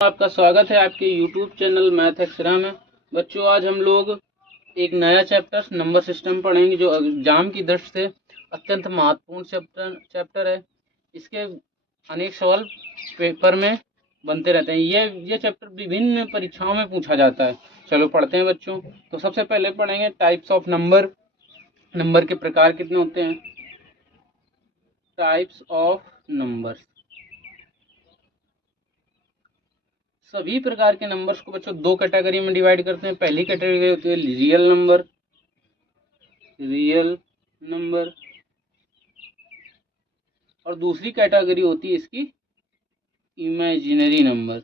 आपका स्वागत है आपके YouTube चैनल मैथ एक्सरा में। बच्चों, आज हम लोग एक नया चैप्टर नंबर सिस्टम पढ़ेंगे जो एग्जाम की दृष्टि से अत्यंत महत्वपूर्ण चैप्टर है। इसके अनेक सवाल पेपर में बनते रहते हैं। ये चैप्टर विभिन्न परीक्षाओं में पूछा जाता है। चलो पढ़ते हैं बच्चों। तो सबसे पहले पढ़ेंगे टाइप्स ऑफ नंबर। नंबर के प्रकार कितने होते हैं? Types of numbers. सभी प्रकार के नंबर्स को बच्चों दो कैटेगरी में डिवाइड करते हैं। पहली कैटेगरी होती है रियल नंबर और दूसरी कैटेगरी होती है इसकी इमेजिनरी नंबर।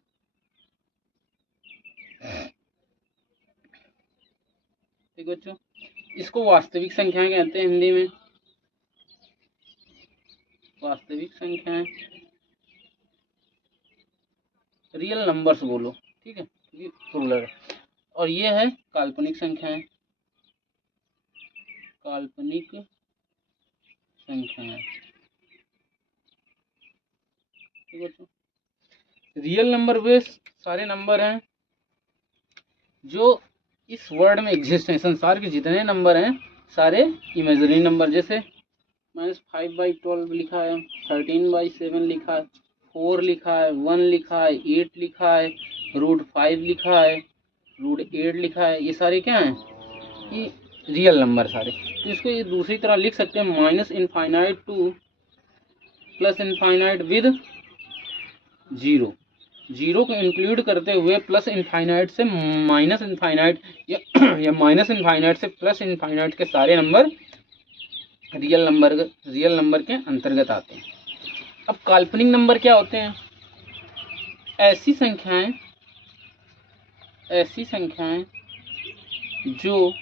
ठीक बच्चों, इसको वास्तविक संख्याएं कहते हैं हिंदी में। वास्तविक संख्याएं, रियल नंबर्स बोलो, ठीक है, प्लूरल है। और ये है काल्पनिक संख्याएं। काल्पनिक संख्याएं, ठीक बच्चों। रियल नंबर वे सारे नंबर हैं जो इस वर्ल्ड में एग्जिस्ट हैं। संसार के जितने नंबर हैं सारे इमेजिनरी नंबर। जैसे -5/12 लिखा है, 13/7 लिखा है, 4 लिखा है, 1 लिखा है, 8 लिखा है, √5 लिखा है, √8 लिखा है। ये सारे क्या हैं? ये रियल नंबर सारे। तो इसको ये दूसरी तरह लिख सकते हैं, -minus infinite to +plus infinite with zero. Zero को इंक्लूड करते हुए प्लस इनफाइनाइट से माइनस इनफाइनाइट या माइनस इनफाइनाइट से प्लस इनफाइनाइट के सारे नंबर रियल नंबर के अंतर्गत आते हैं। अब काल्पनिक नंबर क्या होते हैं? ऐसी संख्याएं जो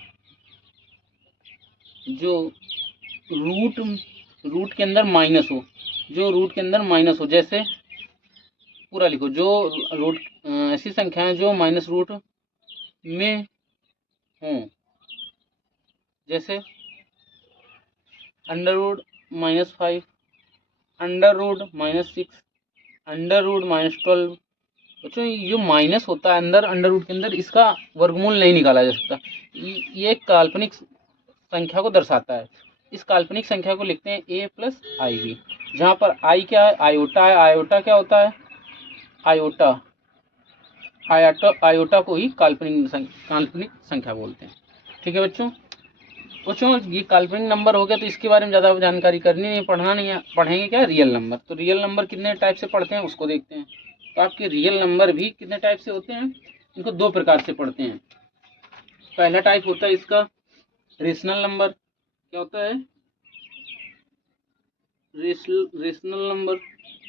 रूट के अंदर माइनस हो। जैसे पूरा लिखो, जो रूट ऐसी संख्याएं जो माइनस रूट में हों। जैसे √-5, √-6, √-12। बच्चों, ये माइनस होता है अंदर अंडर रूट के अंदर, इसका वर्गमूल नहीं निकाला जा सकता। ये एक काल्पनिक संख्या को दर्शाता है। इस काल्पनिक संख्या को लिखते हैं a + ib, जहाँ पर i क्या है? आयोटा है। आयोटा क्या होता है? आयोटा को ही काल्पनिक संख्या बोलते हैं। ठीक है बच्चों। ये काल्पनिक नंबर हो गया, तो इसके बारे में ज़्यादा जानकारी करनी नहीं, पढ़ना नहीं है। पढ़ेंगे क्या? Real number. तो रियल नंबर कितने टाइप से पढ़ते हैं उसको देखते हैं। तो आपके रियल नंबर भी कितने टाइप से होते हैं? इनको दो प्रकार से पढ़ते हैं। पहला टाइप होता है इसका रेशनल नंबर। क्या होता है? Rational number.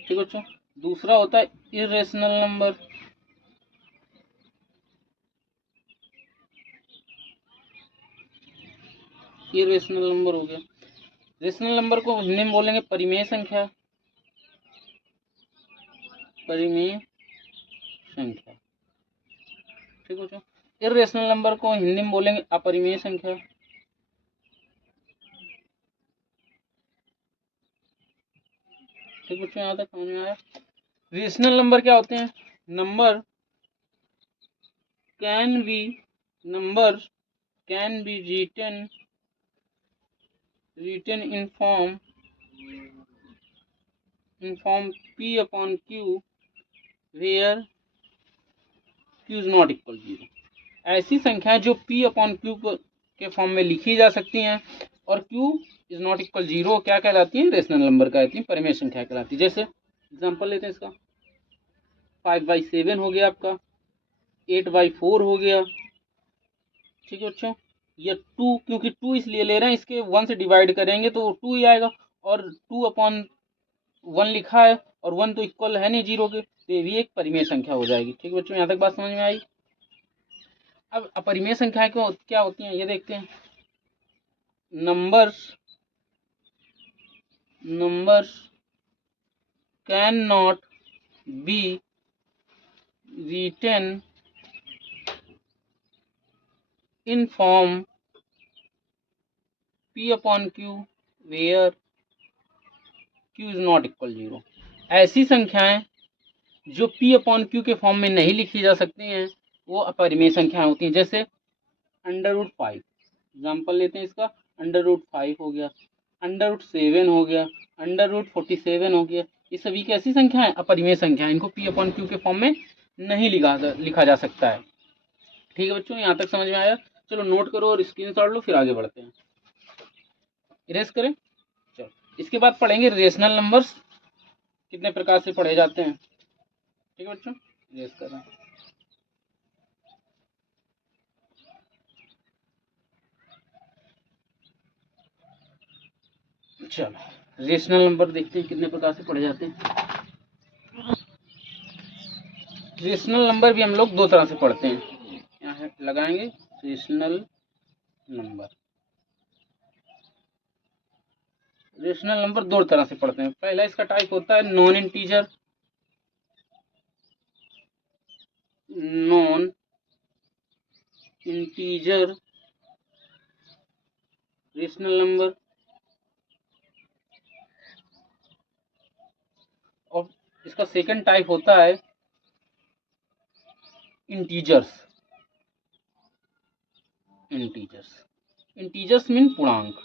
ठीक बच्चों। दूसरा होता है इरेशनल नंबर। ये रेशनल नंबर हो गया। रेशनल नंबर को हिंदी में बोलेंगे परिमेय संख्या। ठीक बच्चों। इरेशनल नंबर को हिंदी में बोलेंगे अपरिमेय संख्या। ठीक बच्चों, यहाँ तक समझ में आया? रेशनल नंबर क्या होते हैं? Number can be written in form P/Q where Q is not equal 0। ऐसी संख्याएं जो P/Q के फॉर्म में लिखी जा सकती हैं और Q इज नॉट इक्वल 0 क्या कहलाती है? रेशनल नंबर कहलाती है, परिमेय संख्या कहलाती है। जैसे एग्जांपल लेते हैं इसका, 5/7 हो गया आपका, 8/4 हो गया। ठीक है बच्चों। ये 2, क्योंकि 2 इसलिए ले रहे हैं, इसके 1 से डिवाइड करेंगे तो 2 ही आएगा, और 2/1 लिखा है और 1 तो इक्वल है नहीं 0 के, तो ये भी एक परिमेय संख्या हो जाएगी। ठीक है बच्चों, यहाँ तक बात समझ में आई? अब अपरिमेय संख्या क्या होती हैं ये देखते हैं। Numbers can not be written in form P/Q where Q is not equal 0। ऐसी संख्याएं जो p अपॉन क्यू के फॉर्म में नहीं लिखी जा सकती हैं वो अपरिमेय संख्याएं होती हैं। जैसे √5, एग्जाम्पल लेते हैं इसका, √5 हो गया, √7 हो गया, √47 हो गया। ये सभी कैसी संख्याएं? अपरिमेय संख्याएं। इनको p अपॉन क्यू के फॉर्म में नहीं लिखा जा सकता है। ठीक है बच्चों, यहाँ तक समझ में आया? चलो नोट करो और स्क्रीनशॉट लो, फिर आगे बढ़ते हैं। इरेज करें। चलो इसके बाद पढ़ेंगे रेशनल नंबर्स कितने प्रकार से पढ़े जाते हैं। ठीक है बच्चों, इरेज कर रहे हैं। चलो रेशनल नंबर देखते हैं कितने प्रकार से पढ़े जाते हैं। रेशनल नंबर भी हम लोग दो तरह से पढ़ते हैं। यहाँ लगाएंगे रेशनल नंबर। रेशनल नंबर दो तरह से पढ़ते हैं। पहला इसका टाइप होता है non integer, non integer rational number, और इसका सेकंड टाइप होता है इंटीजर्स। इंटीजर्स मीन पूर्णांक।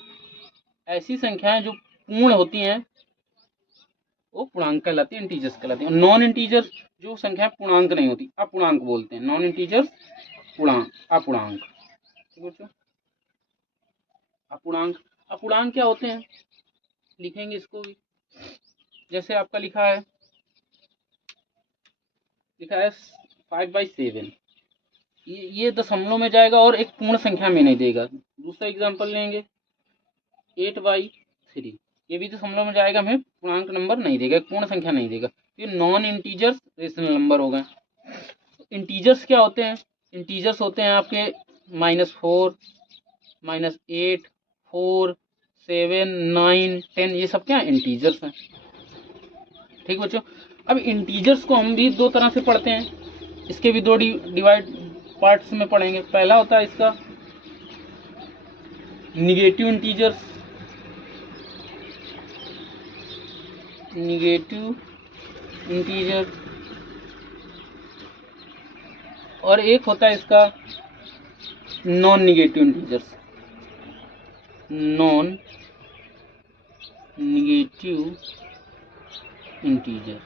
ऐसी संख्याएं जो पूर्ण होती हैं वो पूर्णांक कहलाती है, इंटीजर्स कहलाती है। नॉन इंटीजर्स जो संख्याएं पूर्णांक नहीं होती, अपूर्णांक बोलते हैं। नॉन इंटीजर्स पूर्णांक, अपूर्णांक। ठीक है, अपूर्णांक। अपूर्णांक क्या होते हैं, लिखेंगे इसको भी। जैसे आपका लिखा है 5/7, ये दशमलव में जाएगा और एक पूर्ण संख्या में नहीं देगा। दूसरा एग्जांपल लेंगे 8/3, ये भी दशमलव में जाएगा, हमें पूर्णांक नंबर नहीं देगा, एक पूर्ण संख्या नहीं देगा। ये नॉन इंटीजर्स रेशनल नंबर हो गए। इंटीजर्स क्या होते हैं? इंटीजर्स होते हैं आपके -4, -8, 4, 7, 9, 10, ये सब क्या इंटीजर्स हैं। ठीक बच्चों, अब इंटीजर्स को हम भी दो तरह से पढ़ते हैं। इसके भी दो डिवाइड पार्ट्स में पढ़ेंगे। पहला होता है इसका निगेटिव इंटीजर्स, और एक होता है इसका non negative integers, non negative integer.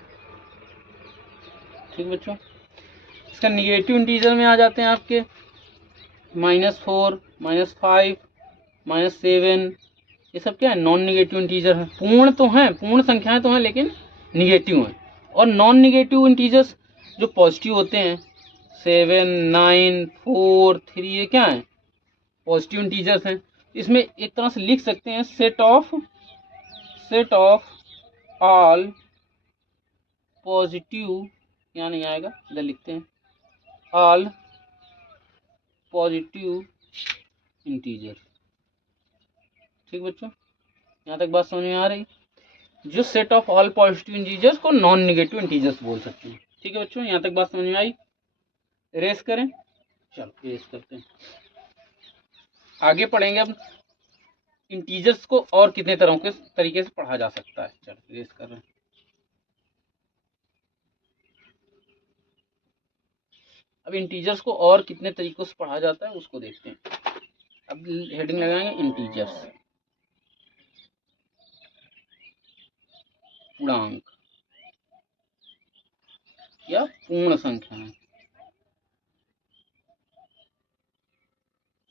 ठीक बच्चों, इसका निगेटिव इंटीजर में आ जाते हैं आपके -4, -5, -7, ये सब क्या है? नॉन निगेटिव इंटीजर है। पूर्ण तो हैं, पूर्ण संख्याएं तो हैं, लेकिन निगेटिव हैं। और नॉन निगेटिव इंटीजर्स जो पॉजिटिव होते हैं 7, 9, 4, 3, ये क्या है? पॉजिटिव इंटीजर्स हैं। इसमें एक तरह से लिख सकते हैं सेट ऑफ ऑल पॉजिटिव, यहाँ नहीं आएगा, इधर लिखते हैं ऑल पॉजिटिव इंटीजर। ठीक बच्चों, यहाँ तक बात समझ में आ रही? जो set of all positive integers को नॉन नेगेटिव इंटीजर्स बोल सकते हैं। ठीक है बच्चों, यहाँ तक बात समझ में आई? इरेज करें। चलो इरेज करते हैं, आगे पढ़ेंगे अब इंटीजर्स को और कितने तरह के तरीके से पढ़ा जा सकता है। चलो इरेज कर रहे हैं। अब इंटीजर्स को और कितने तरीकों से पढ़ा जाता है उसको देखते हैं। अब हेडिंग लगाएंगे इंटीजर्स, पूर्णांक या पूर्ण संख्याएं।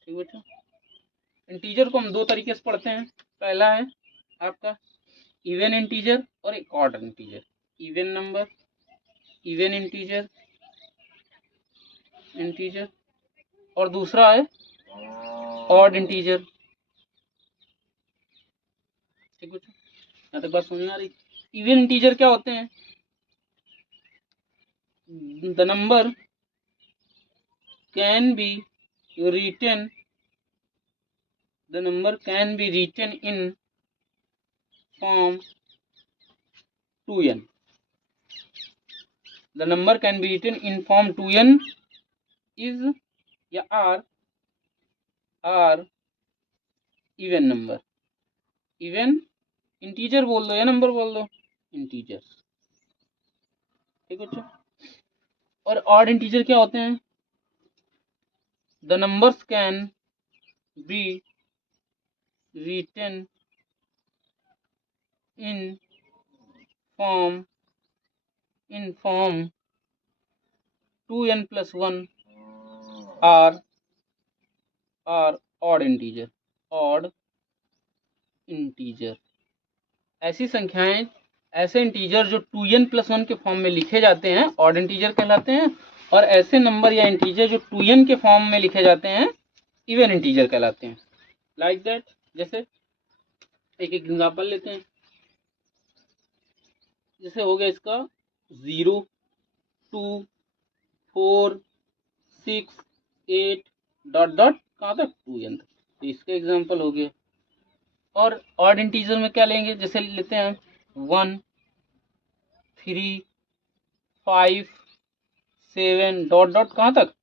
ठीक बच्चों, इंटीजर को हम दो तरीके से पढ़ते हैं। पहला है आपका इवन इंटीजर और एक odd integer. Even number, even integer, और दूसरा है ऑड इंटीजर। ठीक बच्चों, यहाँ तक बात समझ में आ रही? इवन इंटीजर क्या होते हैं? The number can be written, the number can be written in form 2n. The number can be written in form 2n is या are even number. Even integer बोल दो या नंबर बोल दो, इंटीजर। ठीक है बच्चों। और ऑड इंटीजर क्या होते हैं? The numbers can be written in form 2n+1 are odd integer. ऐसी संख्याएं, ऐसे इंटीजर जो 2n+1 के फॉर्म में लिखे जाते हैं ऑड इंटीजर कहलाते हैं, और ऐसे नंबर या इंटीजर जो 2n के फॉर्म में लिखे जाते हैं इवन इंटीजर कहलाते हैं। लाइक दैट, जैसे एक एग्जांपल लेते हैं। जैसे हो गया इसका 0, 2, 4, 6, 8 डॉट डॉट कहाँ तक 2n तक, तो इसका एग्जांपल हो गया। और ऑड इंटीजर में क्या लेंगे? जैसे लेते हैं 1, 3, 5, 7 डॉट डॉट कहाँ तक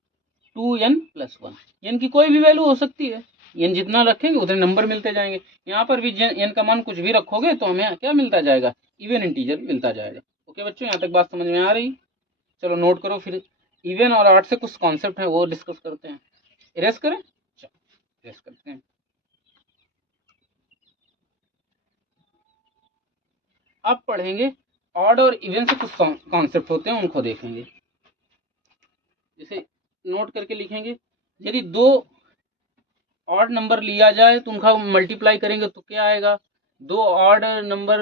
2n+1। n की कोई भी वैल्यू हो सकती है, n जितना रखेंगे उतने नंबर मिलते जाएंगे। यहाँ पर भी n का मान कुछ भी रखोगे तो हमें क्या मिलता जाएगा? इवन इंटीजर मिलता जाएगा। ओके बच्चों, यहाँ तक बात समझ में आ रही? चलो नोट करो, फिर इवन और ऑड से कुछ कॉन्सेप्ट है वो डिस्कस करते हैं। इरेज करें? चलो इरेज करते हैं। अब पढ़ेंगे ऑड और इवन से कुछ कॉन्सेप्ट होते हैं, उनको देखेंगे। जैसे नोट करके लिखेंगे, यदि दो ऑड नंबर लिया जाए तो उनका मल्टीप्लाई करेंगे तो क्या आएगा? दो ऑड नंबर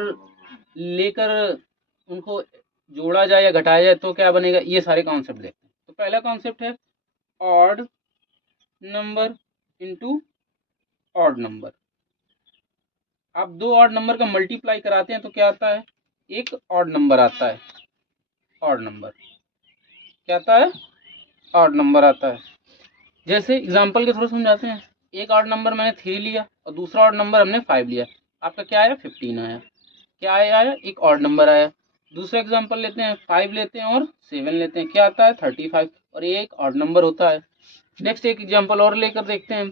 लेकर उनको जोड़ा जाए या घटाया जाए तो क्या बनेगा? ये सारे कॉन्सेप्ट देखते हैं। तो पहला कॉन्सेप्ट है odd number into odd number. आप दो ऑड नंबर का मल्टीप्लाई कराते हैं तो क्या आता है? एक ऑड नंबर आता है। ऑड नंबर क्या आता है? ऑड नंबर आता है। जैसे एग्जांपल के थ्रू समझाते हैं। एक ऑड नंबर मैंने 3 लिया और दूसरा ऑड नंबर हमने 5 लिया, आपका क्या आया? 15 आया। क्या आया? एक ऑड नंबर आया। दूसरा एग्जांपल लेते हैं, 5 लेते हैं और 7 लेते हैं, क्या आता है? 35, और ये एक ऑड नंबर होता है। नेक्स्ट एक एग्जांपल और लेकर देखते हैं।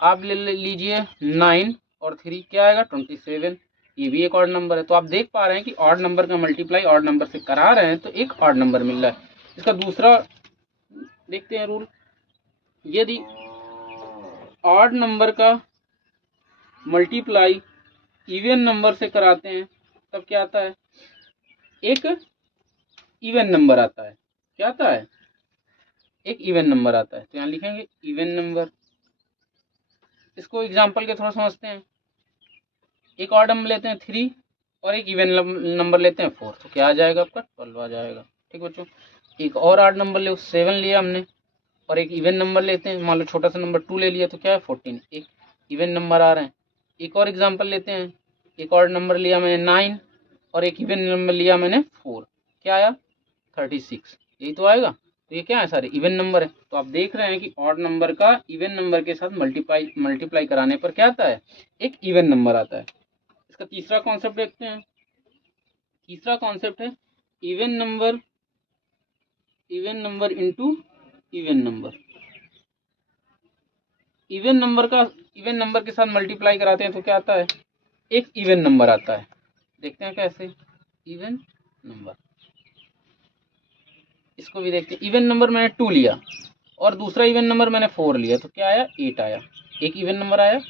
आप ले लीजिए 9 और 3, क्या आएगा? 27, ये भी एक ऑड नंबर है। तो आप देख पा रहे हैं कि ऑड नंबर का मल्टीप्लाई ऑड नंबर से करा रहे हैं तो एक ऑड नंबर मिल रहा है। इसका दूसरा देखते हैं रूल। यदि ऑड नंबर का मल्टीप्लाई इवन नंबर से कराते हैं तब क्या आता है? एक इवन नंबर आता है। क्या आता है? एक इवन नंबर आता है। तो यहाँ लिखेंगे इवन नंबर। इसको एग्जांपल के थोड़ा समझते हैं। एक ऑड नंबर लेते हैं 3 और एक इवन नंबर लेते हैं 4, तो क्या आ जाएगा? आपका 12 आ जाएगा। ठीक बच्चों। एक और ऑड नंबर ले 7 लिया हमने और एक इवन नंबर लेते हैं, मान लो छोटा सा नंबर 2 ले लिया, तो क्या है? 14, एक इवन नंबर आ रहे हैं। एक और एग्जांपल लेते हैं। एक और नंबर लिया मैंने 9 और एक इवन नंबर लिया मैंने 4, क्या आया? 36, यही तो आएगा। तो ये क्या है? सारे इवन नंबर है। तो आप देख रहे हैं कि ऑड नंबर का इवन नंबर के साथ मल्टीप्लाई कराने पर क्या आता है? एक इवन नंबर आता है। इसका तीसरा कॉन्सेप्ट देखते हैं। तीसरा कॉन्सेप्ट है even number into even number. Even number के साथ मल्टीप्लाई कराते हैं तो क्या आता है? एक इवन नंबर आता है। देखते हैं कैसे। इवन नंबर, इसको भी देखते हैं। इवन नंबर मैंने 2 लिया और दूसरा इवन नंबर मैंने 4 लिया, तो क्या आया? 8 आया। एक इवन नंबर आया।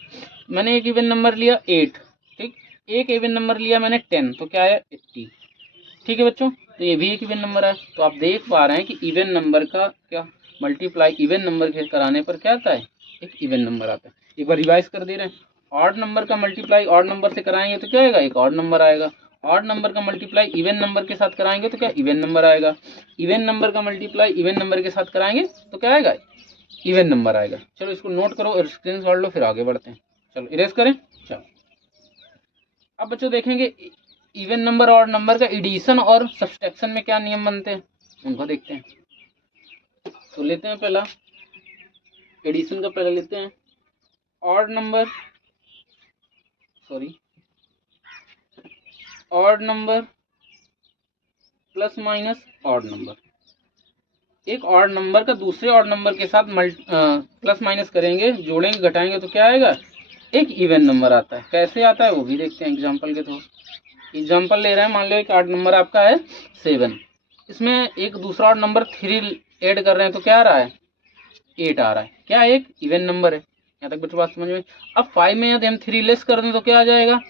मैंने एक इवन नंबर लिया 8, ठीक। एक इवन नंबर लिया मैंने 10, तो क्या आया? 80। ठीक है बच्चों, तो ये भी एक इवन नंबर है। तो आप देख पा रहे हैं कि इवन नंबर का क्या मल्टीप्लाई इवन नंबर के कराने पर क्या आता है? एक इवन नंबर आता है। एक बार रिवाइज कर दे रहे हैं। ऑड नंबर का मल्टीप्लाई ऑड नंबर से कराएंगे तो क्या आएगा? एक ऑड नंबर आएगा। ऑड नंबर का मल्टीप्लाई इवन नंबर के साथ कराएंगे तो क्या? इवन नंबर आएगा। इवन नंबर का मल्टीप्लाई इवन नंबर के साथ कराएंगे तो क्या आएगा? इवन नंबर आएगा। चलो इसको नोट करो और स्क्रीनशॉट लो, फिर आगे बढ़ते हैं। चलो इरेज करें। चलो अब बच्चों देखेंगे इवन नंबर और नंबर का एडिशन और सब्सट्रैक्शन में क्या नियम बनते हैं, उनको देखते हैं। तो लेते हैं पहला एडिशन का, पहला लेते हैं odd number plus minus odd number. एक ऑड नंबर का दूसरे ऑड नंबर के साथ प्लस माइनस करेंगे, जोड़ेंगे, घटाएंगे तो क्या आएगा? एक इवन नंबर आता है। कैसे आता है वो भी देखते हैं एग्जाम्पल के थ्रू। एग्जाम्पल ले रहे हैं, मान लो एक ऑड नंबर आपका है 7 इसमें एक दूसरा और नंबर 3 ऐड कर रहे हैं तो क्या आ रहा है, 8 आ रहा है। क्या एक इवन नंबर है। यहाँ तक बच्चों बात समझ में। अब 5 में यदि हम 3 लेस कर दें तो क्या आ जाएगा,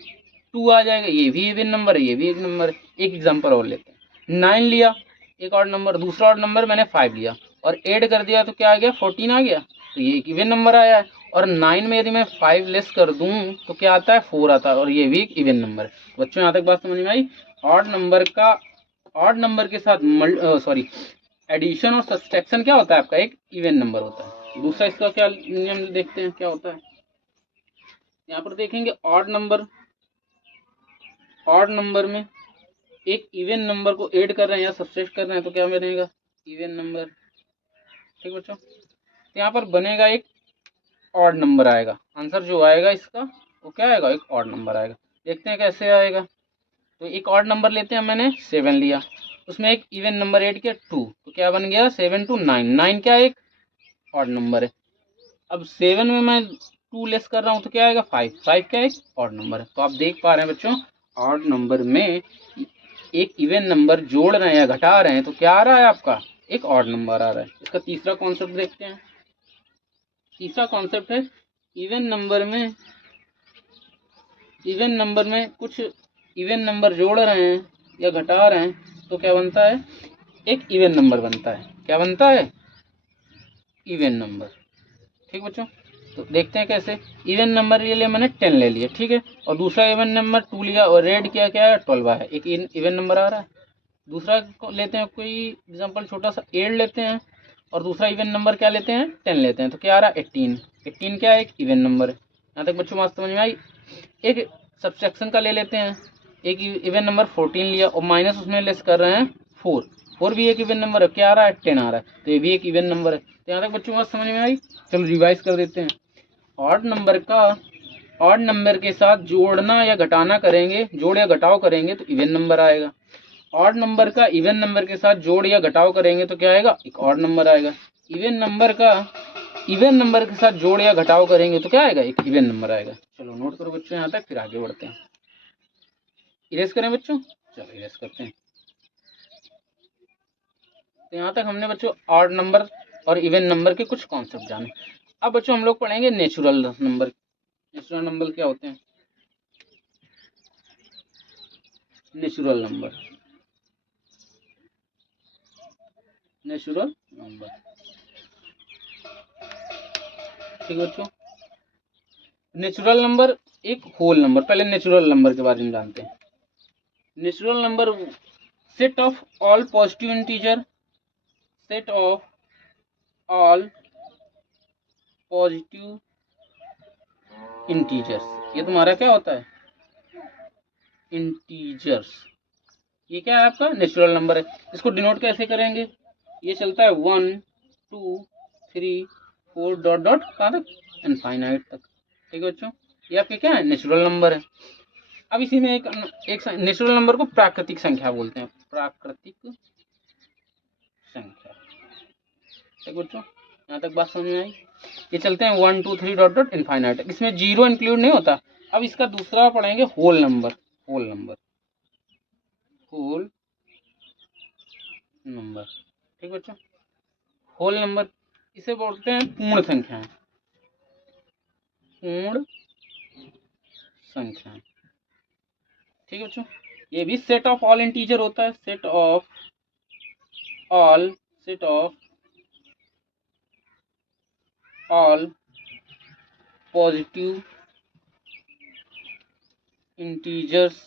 2 आ जाएगा। ये भी इवन नंबर है, ये भी एक नंबर है। एक एग्जांपल और लेते हैं। 9 लिया, एक और नंबर, दूसरा और नंबर मैंने 5 लिया और ऐड कर दिया तो क्या आ गया, 14 आ गया। तो ये एक इवन नंबर आया है। और 9 में यदि मैं 5 लेस कर दूं तो क्या आता है, 4 आता है, और ये भी एक इवन नंबर है। बच्चों यहाँ तक बात समझ में आई। ऑड नंबर का, ऑड नंबर के साथ सॉरी एडिशन और सब्सट्रैक्शन क्या होता है आपका, एक इवन नंबर होता है। दूसरा इसका क्या नियम देखते हैं क्या होता है। यहाँ पर देखेंगे ऑड नंबर, ऑड नंबर में एक इवन नंबर को ऐड कर रहे हैं या सब्सट्रैक्ट कर रहे हैं तो क्या बनेगा, इवन नंबर। ठीक बच्चों, तो यहाँ पर बनेगा एक ऑड नंबर आएगा। आंसर जो आएगा इसका वो क्या आएगा, एक ऑड नंबर आएगा। देखते हैं कैसे आएगा। तो एक ऑड नंबर लेते हैं, मैंने 7 लिया, उसमें एक इवन नंबर ऐड किया 2, तो क्या बन गया 7 2 9। 9 क्या एक ऑड नंबर है। अब 7 में मैं 2 लेस कर रहा हूँ तो क्या आएगा 5। 5 क्या एक ऑड नंबर है। तो आप देख पा रहे हैं बच्चों, ऑड नंबर में एक इवन नंबर जोड़ रहे हैं या घटा रहे हैं तो क्या आ रहा है आपका, एक ऑड नंबर आ रहा है। इसका तीसरा कॉन्सेप्ट देखते हैं। तीसरा कॉन्सेप्ट है इवन नंबर में, इवन नंबर में कुछ इवन नंबर जोड़ रहे हैं या घटा रहे हैं तो क्या बनता है, एक इवन नंबर बनता है। क्या बनता है, इवन नंबर। ठीक बच्चों, तो देखते हैं कैसे। इवन नंबर ले लिया मैंने 10 ले लिया, ठीक है, और दूसरा इवन नंबर 2 लिया और रेड किया, क्या है 12 है, एक इवन नंबर आ रहा है। दूसरा लेते हैं, कोई एग्जांपल छोटा सा 8 लेते हैं और दूसरा इवन नंबर क्या लेते हैं, 10 लेते हैं, तो क्या आ रहा है 18। 18 क्या है, एक इवन नंबर है। यहाँ तक बच्चों बात समझ में आई। एक सब्सट्रैक्शन का ले लेते हैं, एक इवन नंबर 14 लिया और माइनस उसमें लेस कर रहे हैं 4। 4 भी एक इवन नंबर है, क्या आ रहा है 10 आ रहा है, तो ये भी एक इवन नंबर है। तो यहाँ तक बच्चों बात समझ में आई। चलो रिवाइज कर देते हैं। ऑड नंबर का, ऑड नंबर के साथ जोड़ना या घटाना करेंगे, जोड़ या घटाव करेंगे तो इवन नंबर आएगा। ऑड नंबर का इवन नंबर के साथ जोड़ या घटाव करेंगे तो क्या आएगा, एक ऑड नंबर आएगा। इवन नंबर का इवन नंबर के साथ जोड़ या घटाव करेंगे तो क्या आएगा, एक इवन नंबर आएगा। चलो नोट करो बच्चों यहाँ तक, फिर आगे बढ़ते हैं। इरेज करें बच्चों, चलो इरेज करते हैं। तो यहाँ तक हमने बच्चों ऑड नंबर और इवन नंबर के कुछ कॉन्सेप्ट जाने। अब बच्चों हम लोग पढ़ेंगे नेचुरल नंबर। नेचुरल नंबर क्या होते हैं, नेचुरल नंबर, नेचुरल नंबर। ठीक बच्चों, नेचुरल नंबर एक होल नंबर। पहले नेचुरल नंबर के बारे में जानते हैं। Natural number set of all positive integer, set of all positive integers. ये तुम्हारा क्या होता है, इंटीजर्स। ये क्या है आपका नेचुरल नंबर है। इसको डिनोट कैसे करेंगे, ये चलता है 1 2 3 4 डॉट डॉट कहाँ तक, इनफाइनाइट तक। ठीक है बच्चों, ये आपके क्या है, नेचुरल नंबर है। अब इसी में एक नेचुरल नंबर को प्राकृतिक संख्या बोलते हैं, प्राकृतिक संख्या। ठीक बच्चों, यहाँ तक बात समझ में आई। ये चलते हैं 1 2 3 डॉट डॉट इनफाइनाइट, इसमें जीरो इंक्लूड नहीं होता। अब इसका दूसरा पढ़ेंगे whole number, whole number, whole number. ठीक बच्चों, होल नंबर इसे बोलते हैं पूर्ण संख्याएं, पूर्ण संख्याएं। ठीक है बच्चों, ये भी सेट ऑफ ऑल इंटीजर होता है, set of all, set of all positive integers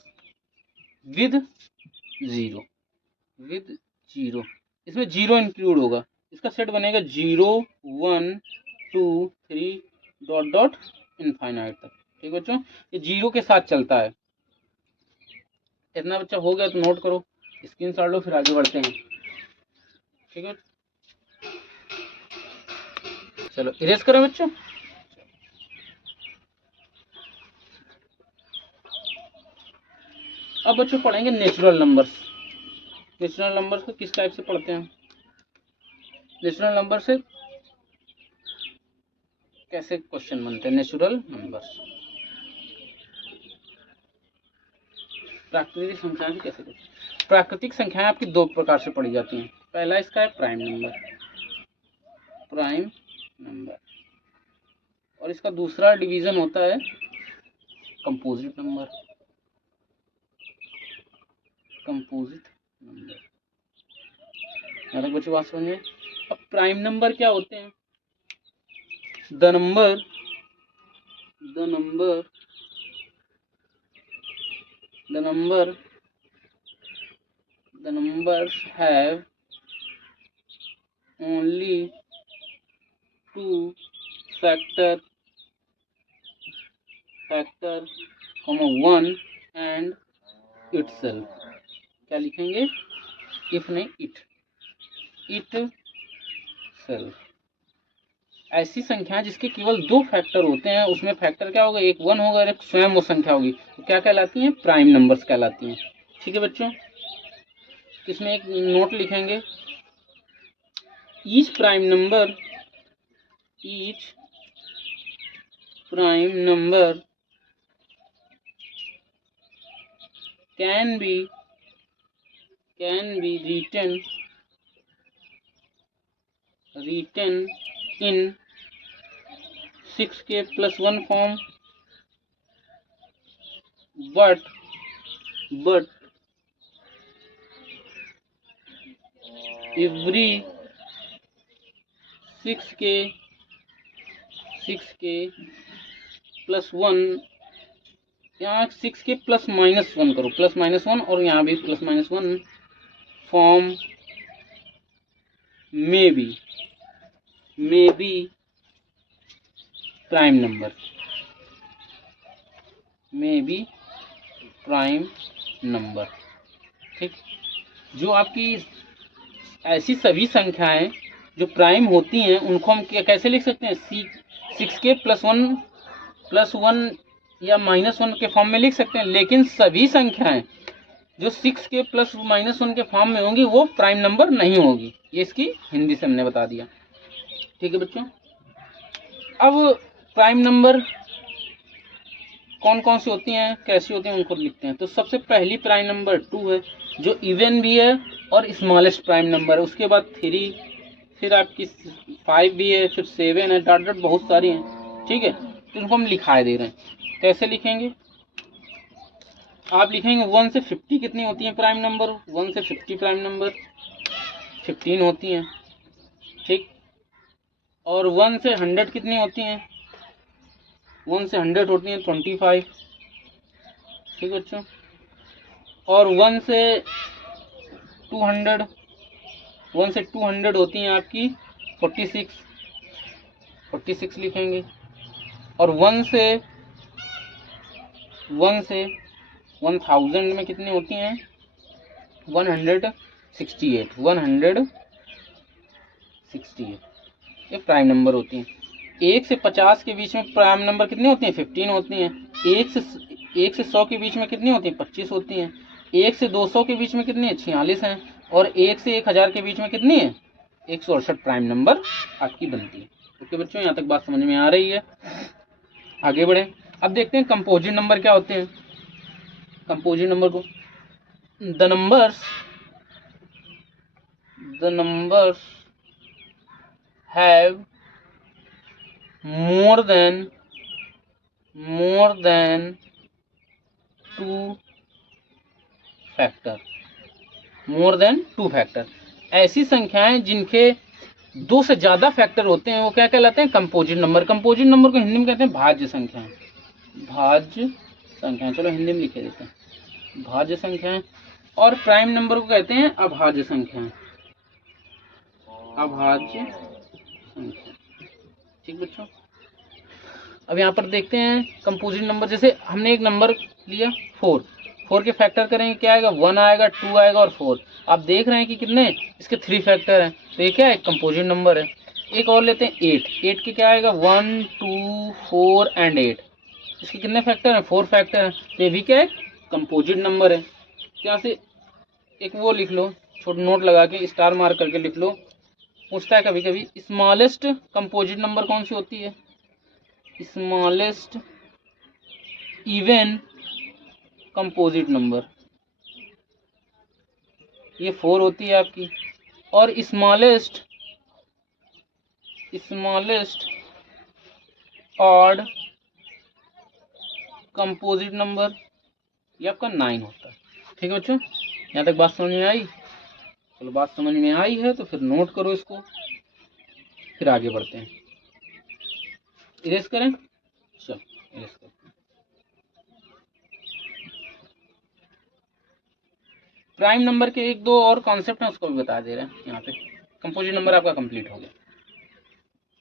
with zero, with zero. इसमें जीरो इंक्लूड होगा, इसका सेट बनेगा 0 1 2 3 डॉट डॉट इनफाइनाइट तक। ठीक है बच्चों, ये जीरो के साथ चलता है। इतना बच्चा हो गया तो नोट करो, स्क्रीनशॉट लो, फिर आगे बढ़ते हैं। ठीक है, चलो इरेज करें बच्चों। अब बच्चों पढ़ेंगे नेचुरल नंबर्स। नेचुरल नंबर्स को किस टाइप से पढ़ते हैं, नेचुरल नंबर से कैसे क्वेश्चन बनते हैं। नेचुरल नंबर्स प्राकृतिक संख्या से कैसे करते हैं। प्राकृतिक संख्याएं आपकी दो प्रकार से पढ़ी जाती हैं। पहला इसका है प्राइम नंबर, और इसका दूसरा डिवीजन होता है कंपोजिट नंबर। यहाँ तक बच्चों बात समझ में। अब प्राइम नंबर क्या होते हैं? The numbers have only two factor, one and itself। क्या लिखेंगे? इफ नहीं itself। ऐसी संख्या जिसके केवल दो फैक्टर होते हैं, उसमें फैक्टर क्या होगा? एक 1 होगा और एक स्वयं वो संख्या होगी, तो क्या कहलाती हैं? प्राइम नंबर्स कहलाती हैं। ठीक है बच्चों, इसमें एक नोट लिखेंगे, each prime number can be written in 6k plus 1 form, but every 6k plus 1, यहाँ 6k प्लस माइनस 1 करो, प्लस माइनस 1, और यहाँ भी प्लस माइनस 1 फॉर्म में बी प्राइम नंबर। ठीक, जो आपकी ऐसी सभी संख्याएं जो प्राइम होती हैं उनको हम कैसे लिख सकते हैं? 6k प्लस 1 या माइनस 1 के फॉर्म में लिख सकते हैं, लेकिन सभी संख्याएं जो 6k प्लस माइनस 1 के फॉर्म में होंगी वो प्राइम नंबर नहीं होगी। ये इसकी हिंदी से हमने बता दिया। ठीक है बच्चों, अब प्राइम नंबर कौन कौन सी होती हैं, कैसी होती हैं, उनको लिखते हैं। तो सबसे पहली प्राइम नंबर 2 है, जो इवन भी है और स्मॉलेस्ट प्राइम नंबर है। उसके बाद 3, फिर आपकी 5 भी है, फिर 7 है, डॉट डॉट बहुत सारी हैं। ठीक है, तो इनको हम लिखाए दे रहे हैं। कैसे लिखेंगे? आप लिखेंगे 1 से 50 कितनी होती है प्राइम नंबर? 1 से 50 प्राइम नंबर 15 होती हैं। ठीक, और 1 से 100 कितनी होती हैं? 1 से 100 होती हैं 25। ठीक बच्चों, और 1 से 200 होती हैं आपकी 46 लिखेंगे। और 1 से 1000 में कितनी होती हैं? 168 ये प्राइम नंबर होती हैं। 1 से 50 के बीच में प्राइम नंबर कितनी होती हैं? 15 होती हैं। 1 से 100 के बीच में कितनी होती हैं? 25 होती हैं। 1 से 200 के बीच में कितनी है? 46 हैं। और 1 से 1000 के बीच में कितनी है? 168 प्राइम नंबर आपकी बनती है। ओके बच्चों, यहाँ तक बात समझ में आ रही है? आगे बढ़े, अब देखते हैं कंपोजिट नंबर क्या होते हैं। कंपोजिट नंबर को the numbers have more than 2 factor. ऐसी संख्याएं जिनके 2 से ज्यादा फैक्टर होते हैं वो क्या कहलाते हैं? Composite number. कंपोजिट नंबर को हिंदी में कहते हैं भाज्य संख्याएं। चलो हिंदी में लिखे देते हैं, भाज्य संख्याएं। और प्राइम नंबर को कहते हैं अभाज्य संख्याएं। ठीक बच्चों, अब यहाँ पर देखते हैं कंपोजिट नंबर। जैसे हमने एक नंबर लिया 4 के फैक्टर करेंगे, क्या आएगा? 1 आएगा, 2 आएगा और 4। आप देख रहे हैं कि कितने इसके 3 फैक्टर हैं, तो ये क्या है? कंपोजिट नंबर है। एक और लेते हैं 8 के क्या आएगा? 1, 2, 4 एंड 8। इसके कितने फैक्टर हैं? 4 फैक्टर हैं, तो ये भी क्या है? कंपोजिट नंबर है। यहाँ से एक वो लिख लो, छोटा नोट लगा के स्टार मार्क करके लिख लो। पूछता है कभी कभी स्मॉलेस्ट कंपोजिट नंबर कौन सी होती है? Smallest even composite number. ये 4 होती है आपकी। और स्मॉलेस्ट ऑड कंपोजिट नंबर ये आपका 9 होता है। ठीक है बच्चों, यहाँ तक बात समझ में आई? चलो बात समझ में आई है तो फिर नोट करो इसको, फिर आगे बढ़ते हैं। इरेज करें, चलो इरेज करते हैं। प्राइम नंबर के एक दो और कॉन्सेप्ट हैं, उसको भी बता दे रहे हैं यहाँ पे। कंपोजिट नंबर आपका कंप्लीट हो गया।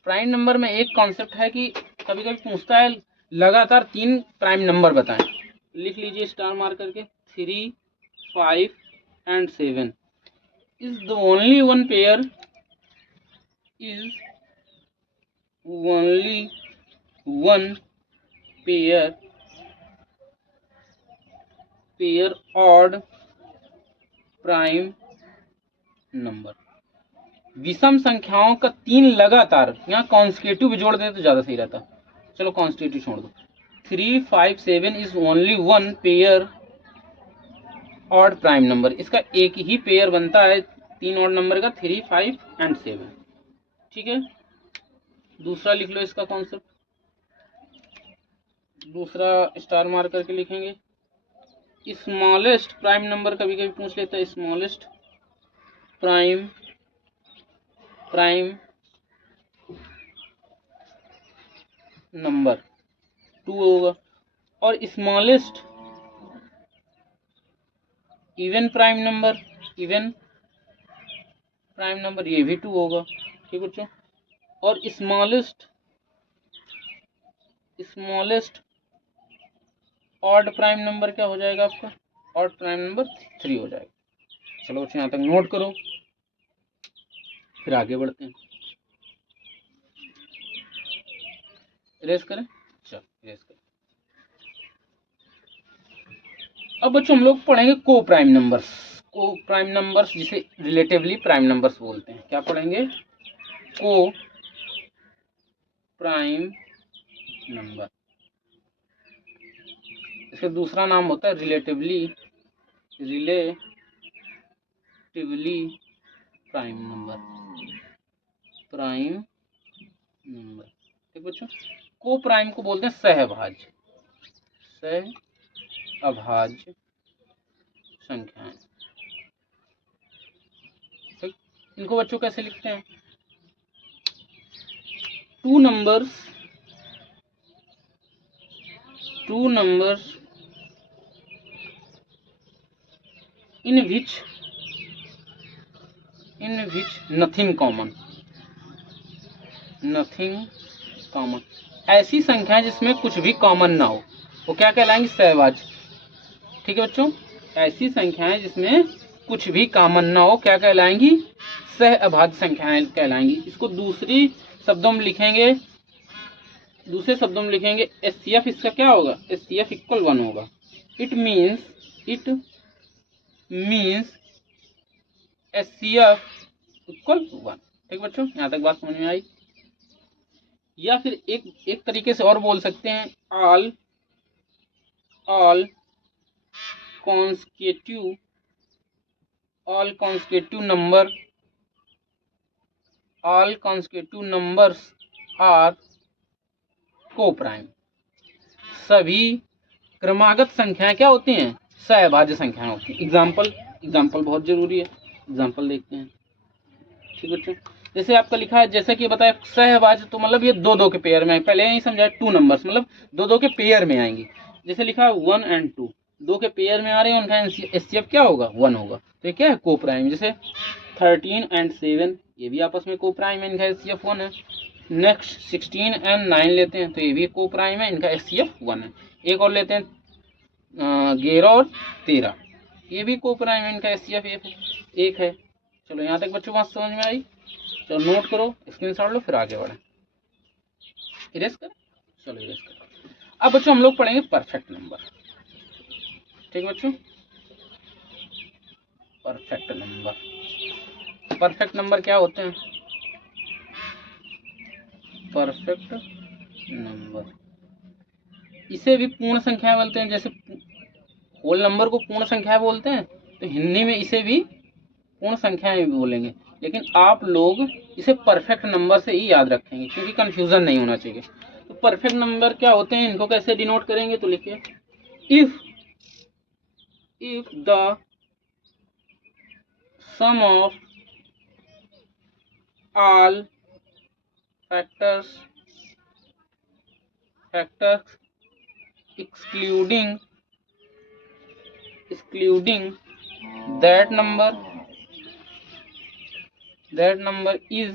प्राइम नंबर में एक कॉन्सेप्ट है कि कभी कभी पूछता है लगातार 3 प्राइम नंबर बताएं। लिख लीजिए स्टार मार्क करके, 3, 5 and 7 is the only one pair odd prime number. विषम संख्याओं का 3 लगातार, यहाँ कॉन्स्टिट्यूटिव भी जोड़ दें तो ज्यादा सही रहता। चलो कॉन्स्टिट्यूटिव छोड़ दो। 3, 5, 7 is only one pair odd prime number. इसका एक ही पेयर बनता है 3 ऑड नंबर का, 3, 5 एंड 7। ठीक है, दूसरा लिख लो इसका कॉन्सेप्ट। दूसरा स्टार मार्क करके लिखेंगे। स्मॉलेस्ट प्राइम नंबर कभी कभी पूछ लेता है, स्मॉलेस्ट प्राइम नंबर 2 होगा। और स्मॉलेस्ट इवन प्राइम नंबर ये भी 2 होगा। ठीक बच्चों, और स्मॉलेस्ट ऑड प्राइम नंबर क्या हो जाएगा आपका? ऑड प्राइम नंबर 3 हो जाएगा। चलो बच्चों यहाँ तक नोट करो, फिर आगे बढ़ते हैं। इरेज करें, चलो इरेज करें। अब बच्चों हम लोग पढ़ेंगे को प्राइम नंबर्स जिसे रिलेटिवली प्राइम नंबर्स बोलते हैं। क्या पढ़ेंगे? को प्राइम नंबर। इसका दूसरा नाम होता है रिलेटिवली प्राइम नंबर। ठीक बच्चों, को प्राइम को बोलते हैं सहअभाज्य संख्याएं। ठीक, इनको बच्चों कैसे लिखते हैं? Two numbers in which nothing common। ऐसी संख्या जिसमें कुछ भी कॉमन ना हो, वो क्या कहलाएंगी? सहअभाज्य। ठीक है बच्चों, ऐसी संख्याएं जिसमें कुछ भी कॉमन ना हो क्या कहलाएंगी? सहअभाज्य संख्याएं कहलाएंगी। इसको दूसरे शब्दों में लिखेंगे, एचसीएफ इसका क्या होगा? एचसीएफ इक्वल 1 होगा। It means HCF equal 1। ठीक बच्चों, यहाँ तक बात समझ में आई? या फिर एक तरीके से और बोल सकते हैं, ऑल कॉन्स्टिट्यूटिव नंबर्स आर को प्राइम। सभी क्रमागत संख्याएं क्या होती हैं? सहअभाज्य संख्याएं होती हैं। एग्जाम्पल बहुत जरूरी है, एग्जाम्पल देखते हैं। ठीक बच्चों, जैसे आपका लिखा है, जैसे कि बताया सहअभाज्य तो मतलब ये 2-2 के पेयर में, पहले नहीं समझाया, 2 नंबर्स मतलब 2-2 के पेयर में आएंगे। जैसे लिखा है 1 and 2, 2 के पेयर में आ रहे हैं, उनका एचसीएफ क्या होगा? 1 होगा। तो ये क्या है? को प्राइम। जैसे 13 and 7 ये भी आपस में को प्राइम है, इनका एचसीएफ 1 है। नेक्स्ट 16 and 9 लेते हैं तो ये भी को प्राइम है, इनका एचसीएफ 1 है। एक और लेते हैं 11 और 13, ये भी को प्राइम है, इनका एचसीएफ 1 है। चलो यहाँ तक बच्चों बात समझ में आई? चलो नोट करो, स्क्रीनशॉट लो, फिर आगे बढ़े। इरेज कर, चलो इरेज कर। अब बच्चों हम लोग पढ़ेंगे परफेक्ट नंबर। ठीक बच्चों, परफेक्ट नंबर क्या होते हैं? परफेक्ट नंबर इसे भी पूर्ण संख्या बोलते हैं। जैसे होल नंबर को पूर्ण संख्या बोलते हैं, तो हिंदी में इसे भी पूर्ण संख्याएं भी बोलेंगे, लेकिन आप लोग इसे परफेक्ट नंबर से ही याद रखेंगे क्योंकि कंफ्यूजन नहीं होना चाहिए। तो परफेक्ट नंबर क्या होते हैं, इनको कैसे डिनोट करेंगे, तो लिखिए if the sum of all factors excluding that number is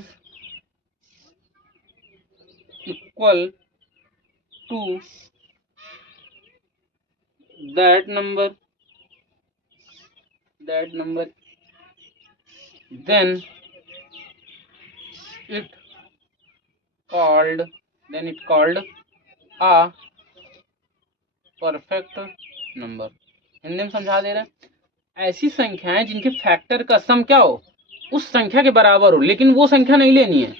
equal to that number, then it called a perfect number. Hindi में समझा दे रहे हैं, ऐसी संख्याएं जिनके फैक्टर का सम क्या हो, उस संख्या के बराबर हो, लेकिन वो संख्या नहीं लेनी है।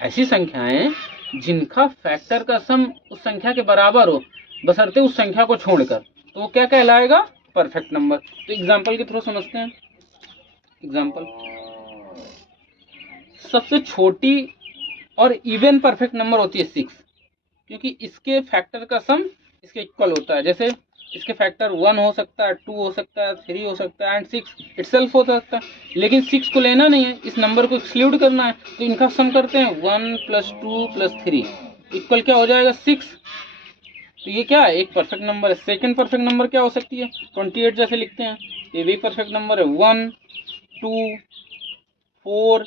ऐसी संख्याएं जिनका फैक्टर का सम उस संख्या के बराबर हो बशर्ते उस संख्या को छोड़कर, तो वो क्या कहलाएगा, परफेक्ट नंबर। तो एग्जांपल के थ्रू समझते हैं। एग्जांपल, सबसे छोटी और इवन परफेक्ट नंबर होती है 6, क्योंकि इसके फैक्टर का सम इसके इक्वल होता है। जैसे इसके फैक्टर 1 हो सकता है, 2 हो सकता है, 3 हो सकता है एंड 6 इटसेल्फ हो सकता है, लेकिन 6 को लेना नहीं है, इस नंबर को एक्सक्लूड करना है। तो इनका सम करते हैं 1 + 2 + 3 इक्वल क्या हो जाएगा, 6। तो ये क्या है, एक परफेक्ट नंबर है। सेकंड परफेक्ट नंबर क्या हो सकती है, 28 जैसे लिखते हैं, ये भी परफेक्ट नंबर है। 1 2 4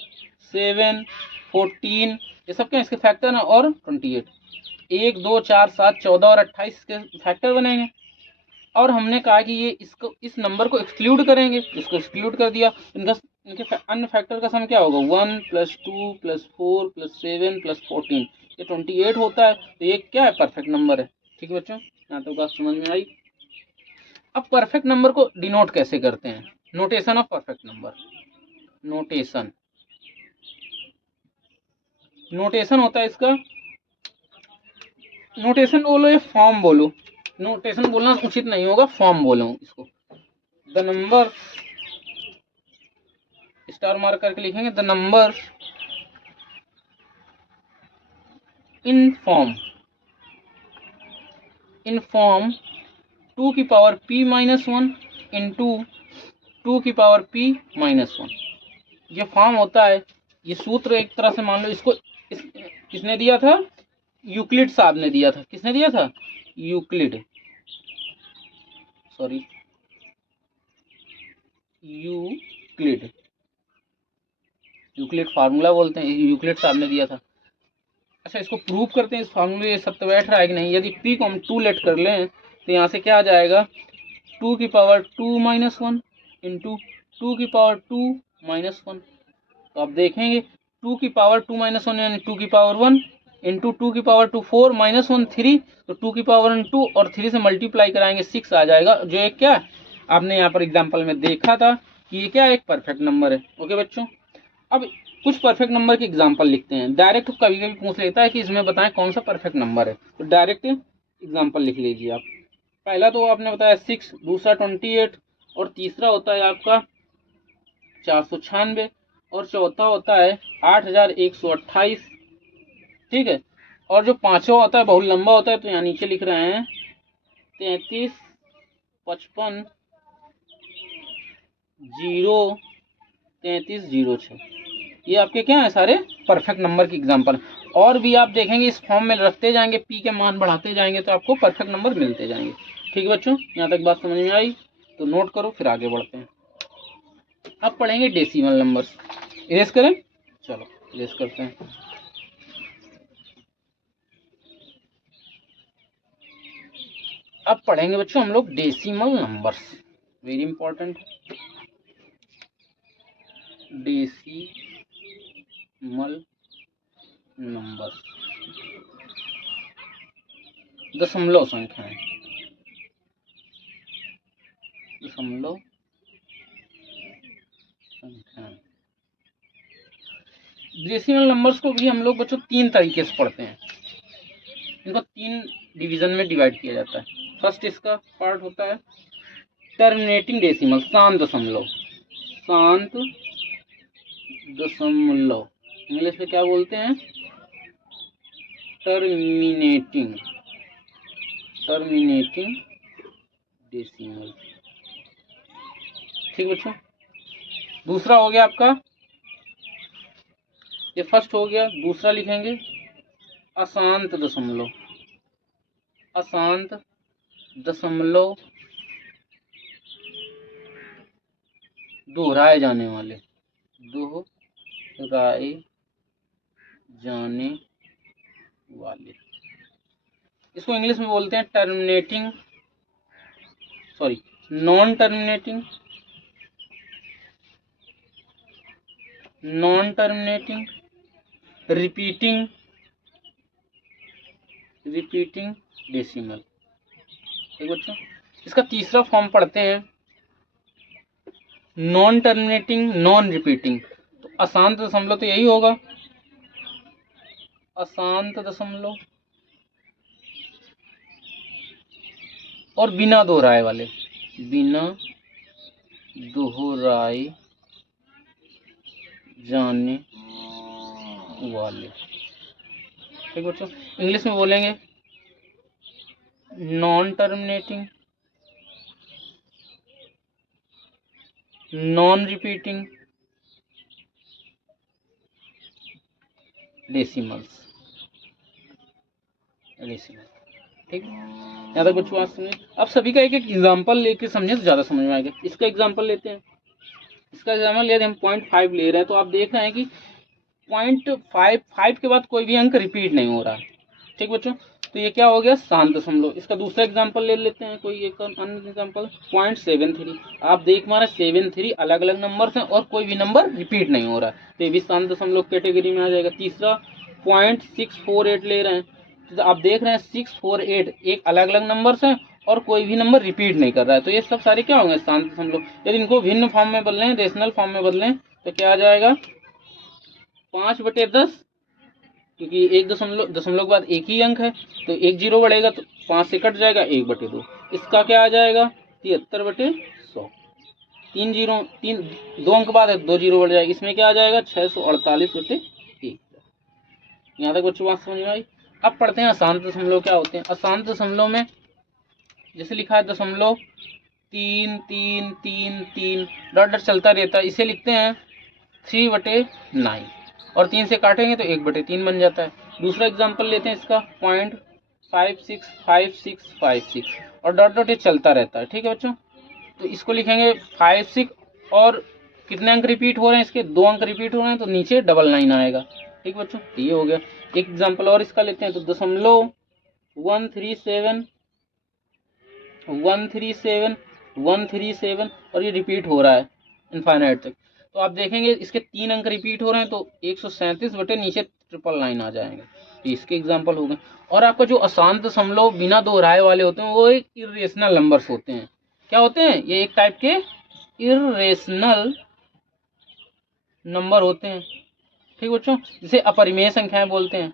7 14 ये सब क्या इसके फैक्टर है, और 28 1 2 4 7 14 और 28 के फैक्टर बनेंगे। और हमने कहा कि ये इसको इस नंबर को एक्सक्लूड करेंगे, इसको एक्सक्लूड कर दिया, इनके अन्य फैक्टर का सम क्या होगा, 1 + 2 + 4 + 7 + 14 ये 28 होता है। तो ये क्या है, परफेक्ट नंबर है। ठीक है बच्चों, यहाँ तक बात समझ में आई। अब परफेक्ट नंबर को डिनोट कैसे करते हैं, notation of perfect number. Notation होता है इसका, नोटेशन बोलो या फॉर्म बोलो, नोटेशन बोलना उचित नहीं होगा, फॉर्म बोलो इसको। द नंबर, स्टार मार्क करके लिखेंगे, द नंबर इन फॉर्म 2 की पावर p - 1 इंटू 2 की पावर p - 1 ये फॉर्म होता है। ये सूत्र एक तरह से मान लो इसको किसने दिया था, यूक्लिड साहब ने दिया था। किसने दिया था, यूक्लिड, सॉरी यूक्लिड फार्मूला बोलते हैं, यूक्लिड साहब ने दिया था। अच्छा, इसको प्रूव करते हैं, इस फार्मूले ये सब तो बैठ रहा है कि नहीं। यदि p को हम 2 लेट कर लें तो यहाँ से क्या आ जाएगा, 2 की पावर 2 - 1 इंटू 2 की पावर 2 - 1। तो आप देखेंगे 2 की पावर 2 - 1 यानी 2 की पावर 1 इंटू 2 की पावर 2 4 - 1 3, तो 2 की पावर 1 2 और 3 से मल्टीप्लाई कराएंगे 6 आ जाएगा, जो एक क्या आपने यहाँ पर एग्जाम्पल में देखा था कि ये क्या एक परफेक्ट नंबर है। ओके बच्चों, अब कुछ परफेक्ट नंबर के एग्जाम्पल लिखते हैं। डायरेक्ट कभी कभी पूछ लेता है कि इसमें बताएं कौन सा परफेक्ट नंबर है, तो डायरेक्ट एग्जाम्पल लिख लीजिए आप। पहला तो आपने बताया 6, दूसरा 28 और तीसरा होता है आपका 496 और चौथा होता है 8128। ठीक है, और जो पांचवा होता है बहुत लंबा होता है, तो यहाँ नीचे लिख रहे हैं 33 55 0 33 06। ये आपके क्या है, सारे परफेक्ट नंबर के एग्जाम्पल। और भी आप देखेंगे इस फॉर्म में रखते जाएंगे, पी के मान बढ़ाते जाएंगे तो आपको परफेक्ट नंबर मिलते जाएंगे। ठीक है बच्चों, यहाँ तक बात समझ में आई, तो नोट करो, फिर आगे बढ़ते हैं। अब पढ़ेंगे डेसिमल नंबर्स। इरेज करें, चलो इरेज करते हैं। अब पढ़ेंगे बच्चों हम लोग decimal numbers, very important. Decimal numbers, दशमलव संख्याएं, दशमलव संख्याएं। डेसिमल नंबर्स को भी हम लोग बच्चों 3 तरीके से पढ़ते हैं। इनको 3 डिवीजन में डिवाइड किया जाता है। फर्स्ट इसका पार्ट होता है टर्मिनेटिंग डेसिमल, शांत दशमलव। अशांत दशमलव, इंग्लिश में क्या बोलते हैं, टर्मिनेटिंग डेसिमल। ठीक बच्चों, दूसरा हो गया आपका, ये फर्स्ट हो गया। दूसरा लिखेंगे अशांत दशमलव दोहराए जाने वाले, इसको इंग्लिश में बोलते हैं नॉन टर्मिनेटिंग रिपीटिंग डेसिमल। ठीक बच्चों, इसका तीसरा फॉर्म पढ़ते हैं, नॉन टर्मिनेटिंग नॉन रिपीटिंग। तो अशांत दशमलव तो यही होगा, अशांत दशमलव, और बिना दोहराए वाले, बिना दोहराए जाने वाले। ठीक बच्चों, इंग्लिश में बोलेंगे non terminating non repeating decimals. ठीक है, यहाँ तक बच्चों बात समझे। अब सभी का एक एक एग्जाम्पल लेके समझे तो ज़्यादा समझ में आएगा। इसका एग्जाम्पल लेते हैं, इसका एग्जाम्पल लेते हैं हम 0.5 ले रहे हैं, तो आप देख रहे हैं कि 0.55 के बाद कोई भी अंक रिपीट नहीं हो रहा है। ठीक बच्चों, तो ये क्या हो गया, शांत दशमलव। इसका दूसरा एग्जाम्पल ले लेते हैं, कोई एक अन्य एग्जाम्पल 0.73। आप देख मारे 73 अलग अलग नंबर हैं और कोई भी नंबर रिपीट नहीं हो रहा है, तो ये भी शांत दशमलव कैटेगरी में आ जाएगा। तीसरा 0.648 ले रहे हैं, तो आप देख रहे हैं 648 एक अलग अलग नंबर्स हैं और कोई भी नंबर रिपीट नहीं कर रहा है, तो ये सब सारे क्या होंगे, शांत दशमलव। यदि इनको भिन्न फॉर्म में बदलें, डेसिमल फॉर्म में बदलें, तो क्या आ जाएगा 5/10, क्योंकि एक दशमलव के बाद एक ही अंक है, तो एक जीरो बढ़ेगा तो 5 से कट जाएगा 1/2। इसका क्या आ जाएगा 73/100, 2 अंक बाद है 2 जीरो बढ़ जाएगा, इसमें क्या आ जाएगा 648/1। यहाँ तक बच्चों बात समझ में आई। अब पढ़ते हैं अशांत दशमलव क्या होते हैं। अशांत दशमलव में जैसे लिखा है दशमलव 3 3 3 3 डॉट डॉट चलता रहता है, इसे लिखते हैं 3/9, और 3 से काटेंगे तो 1/3 बन जाता है। दूसरा एग्जाम्पल लेते हैं इसका 0.565656 और डॉट डॉट ये चलता रहता है। ठीक है बच्चों, तो इसको लिखेंगे 56 और कितने अंक रिपीट हो रहे हैं, इसके 2 अंक रिपीट हो रहे हैं, तो नीचे 99 आएगा। ठीक बच्चों, ये हो गया। एक एग्जाम्पल और इसका लेते हैं, तो दशमलव 137 और ये रिपीट हो रहा है इनफाइनाइट तक, तो आप देखेंगे इसके 3 अंक रिपीट हो रहे हैं, तो 137 बटे नीचे 999 आ जाएंगे। तो इसके एग्जाम्पल हो गए। और आपका जो अशांत दशमलव बिना दोहराए वाले होते हैं वो एक इर्रेशनल नंबर्स होते हैं। क्या होते हैं, ये एक टाइप के इर्रेशनल नंबर होते हैं। ठीक बच्चों, जिसे अपरिमेय संख्याएं बोलते हैं,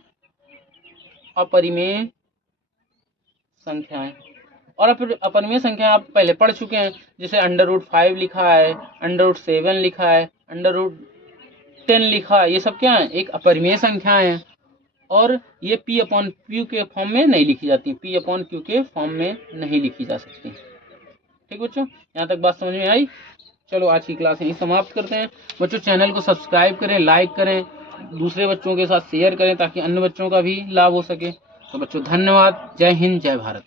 अपरिमेय संख्याएं। और अपरिमेय संख्या आप पहले पढ़ चुके हैं, जैसे √5 लिखा है, √7 लिखा है, √10 लिखा है, ये सब क्या है, एक अपरिमेय संख्याएं हैं। और ये P/Q के फॉर्म में नहीं लिखी जाती, P/Q के फॉर्म में नहीं लिखी जा सकती। ठीक बच्चों, यहाँ तक बात समझ में आई। चलो आज की क्लास यहीं समाप्त करते हैं। बच्चों चैनल को सब्सक्राइब करें, लाइक करें, दूसरे बच्चों के साथ शेयर करें ताकि अन्य बच्चों का भी लाभ हो सके। तो बच्चों धन्यवाद, जय हिंद, जय भारत।